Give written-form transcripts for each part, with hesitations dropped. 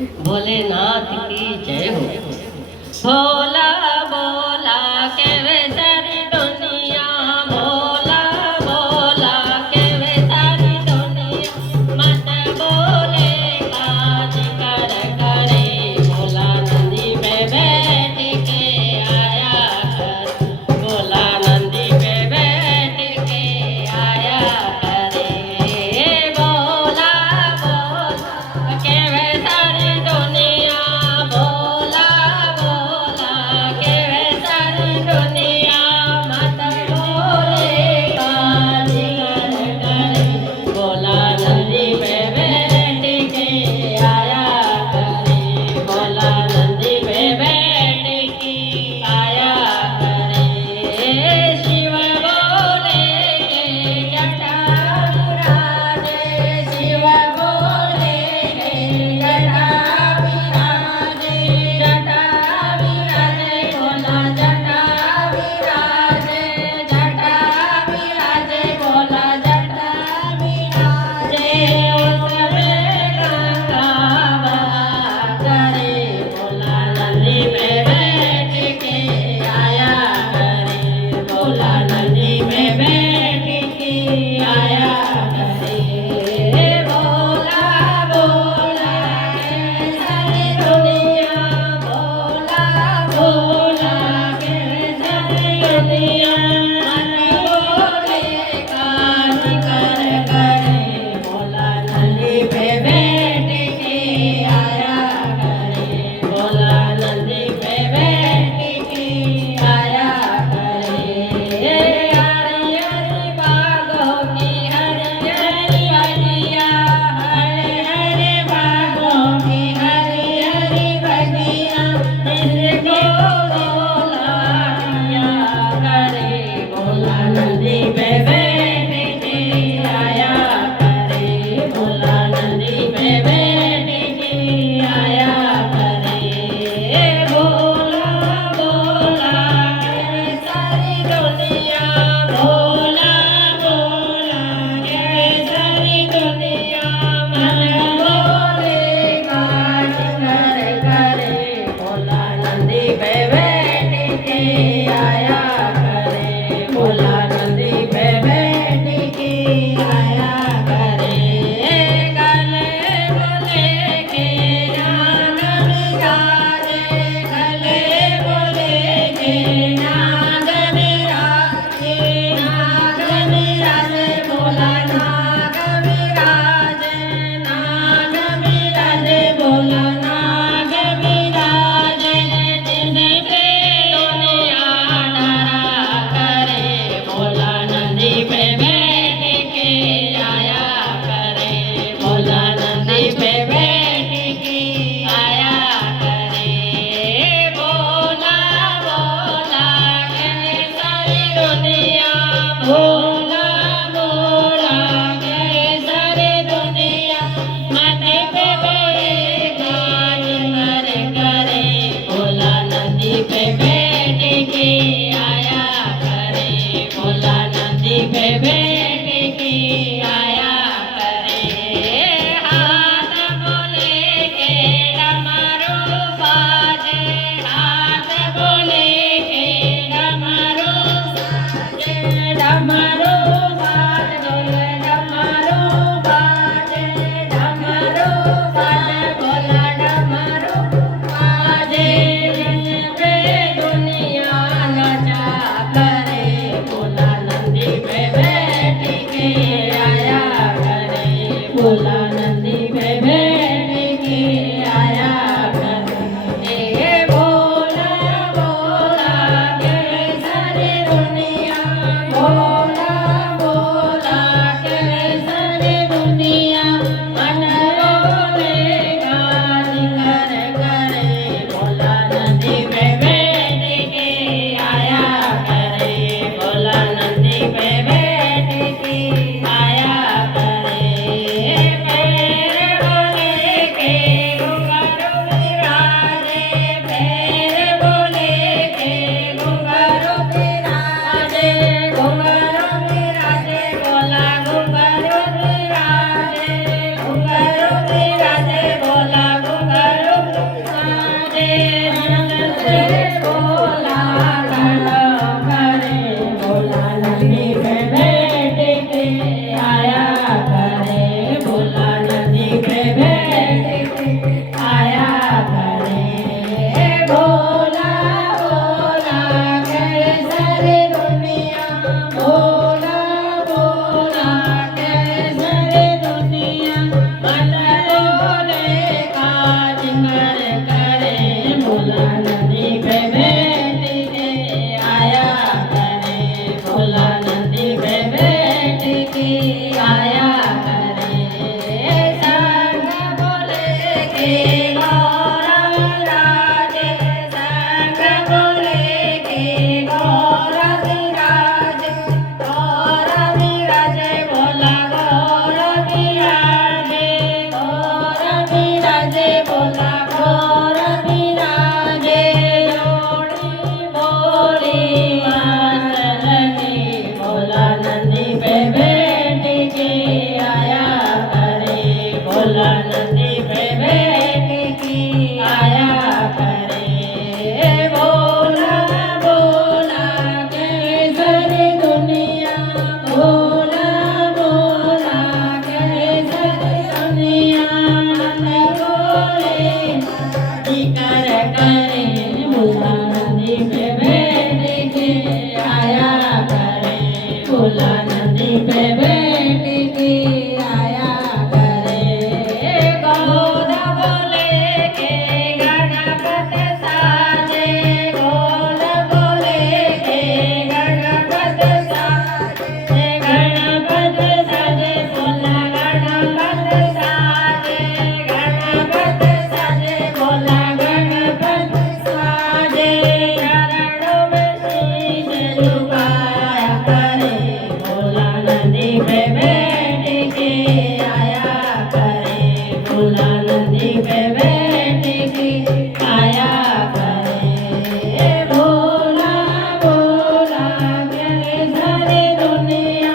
भोलेनाथ की जय हो। भोला भोला के वे सारी दुनिया, भोला भोला के वे सारी दुनिया, मत बोले का जिक्र करे, भोला नंदी पे बैठ के आया कर, भोला नंदी पे बैठ के आया करे। भोला भोला के वे सारी दुनिया, भोला भोला के वे सारी दुनिया, भोला गण करे, भोला नंदी पे बैठ के आया करे, भोला नंदी पे बैठ के आया करे। भोला भोला करे सारी दुनिया, भोला भोला करे सारी दुनिया, मन बोले काज कर करे, भोला नंदी पे बैठ के आया करे, भोला नंदी पे बैठ के आया करे। संग बोले के गौरव राजे, संग बोले के गौरव राजे, गौरव राजे भोला गौरव राजे, गौरव राजे भोला गौरव राजे। जोड़ी बोली मात लगी, भोला नंदी पे बैठ के आया करे, भोला नंदी पे बैठ के आया करे। भोला भोला करे सारी दुनिया, भोला भोला करे सारी दुनिया, मन बोले कर करे, भोला नंदी पे बैठ के आया करे, भोला नंदी पे बैठ के आया करे। गोद बोले के गणपत साजे, गोद बोले के गणपत साजे, गणपत साजे भोला गणपत साजे, गणपत साजे भोला गणपत साजे। चरणों में शीश झुकाया करे, भोला नंदी पे बैठ के आया करे, भोला नंदी पे बैठ के आया करे। भोला भोला करे सारी दुनिया,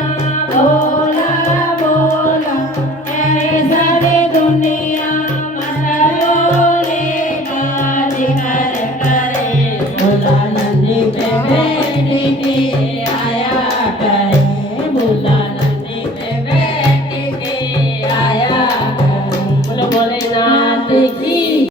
भोला भोला करे सारी दुनिया, मन बोले काज कर करे, भोला नंदी पे बैठ